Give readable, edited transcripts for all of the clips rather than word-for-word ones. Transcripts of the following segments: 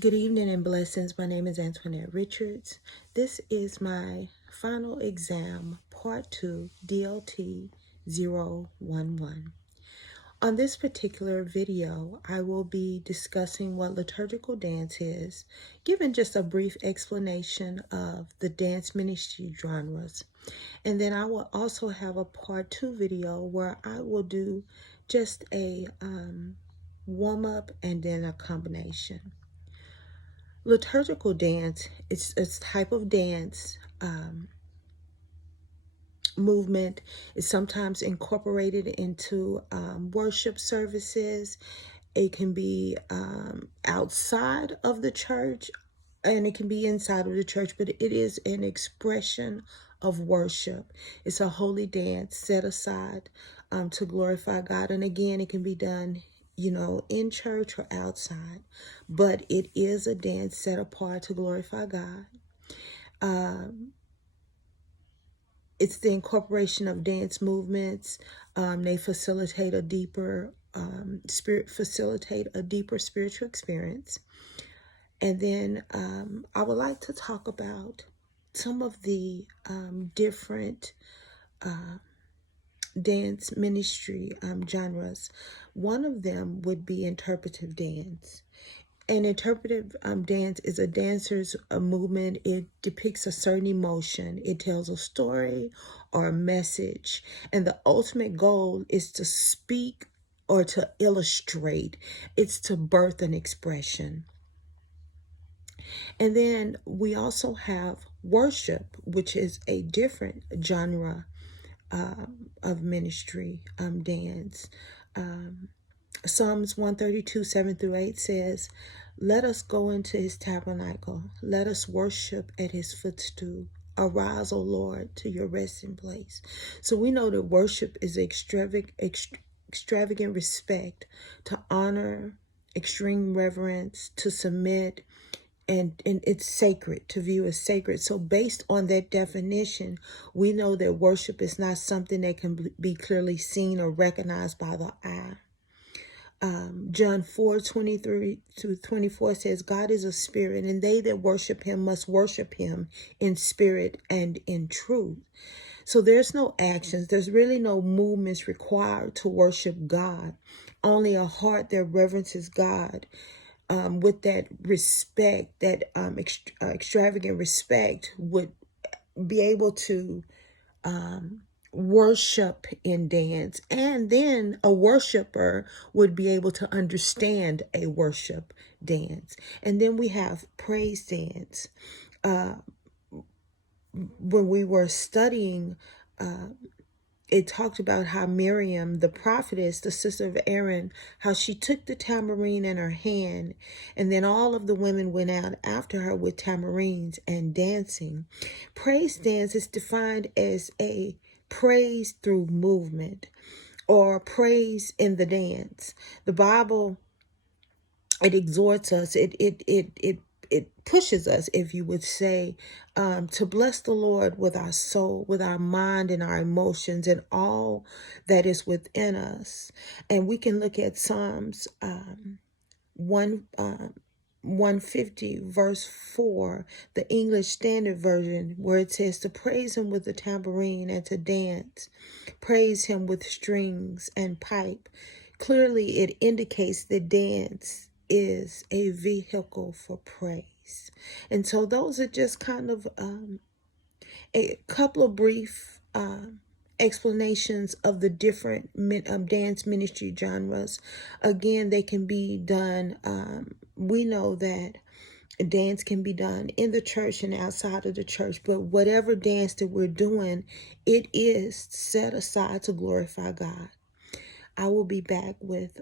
Good evening and blessings. My name is Antwonette Richards. This is my final exam, Part 2, DLT011. On this particular video, I will be discussing what liturgical dance is, giving just a brief explanation of the dance ministry genres. And then I will also have a Part 2 video where I will do just a warm-up and then a combination. Liturgical dance is a type of dance movement. Is sometimes incorporated into worship services. It can be outside of the church and it can be inside of the church, but it is an expression of worship. It's a holy dance set aside to glorify God. And again, it can be done in church or outside, but it is a dance set apart to glorify God. It's the incorporation of dance movements. They facilitate a deeper spiritual experience. And then I would like to talk about some of the different dance ministry genres. One of them would be interpretive dance. And interpretive dance is a dancer's movement. It depicts a certain emotion. It tells a story or a message. And the ultimate goal is to speak or to illustrate. It's to birth an expression. And then we also have worship, which is a different genre of ministry dance. Psalms 132, 7 through 8 says, "Let us go into his tabernacle. Let us worship at his footstool. Arise, O Lord, to your resting place." So we know that worship is extravagant respect, to honor, extreme reverence, to submit, and it's sacred, to view as sacred. So based on that definition, we know that worship is not something that can be clearly seen or recognized by the eye. John 4:23-24 says, "God is a spirit, and they that worship him must worship him in spirit and in truth." So there's no actions. There's really no movements required to worship God. Only a heart that reverences God with that respect, that extravagant respect, would be able to worship in dance. And then a worshiper would be able to understand a worship dance. And then we have praise dance. When we were studying, it talked about how Miriam, the prophetess, the sister of Aaron, how she took the tambourine in her hand, and then all of the women went out after her with tambourines and dancing. Praise dance is defined as a praise through movement or praise in the dance. The Bible, it exhorts us, it pushes us, if you would say, to bless the Lord with our soul, with our mind and our emotions and all that is within us. And we can look at Psalms 150 verse 4, the English Standard Version, where it says to praise him with the tambourine and to dance, praise him with strings and pipe. Clearly it indicates that dance is a vehicle for praise. And so those are just kind of a couple of brief explanations of the different dance ministry genres. Again, they can be done, we know that dance can be done in the church and outside of the church, but whatever dance that we're doing, it is set aside to glorify God. I will be back with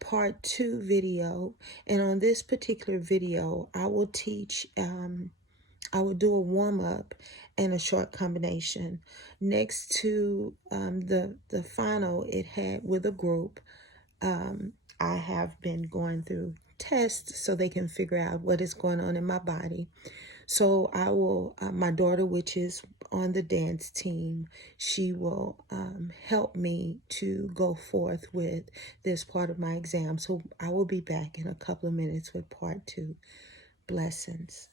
part 2 video, and on this particular video I will teach, I will do a warm-up and a short combination. Next to the final it had with a group, I have been going through tests so they can figure out what is going on in my body. So I will, my daughter, which is on the dance team, she will help me to go forth with this part of my exam. So I will be back in a couple of minutes with part 2. Blessings.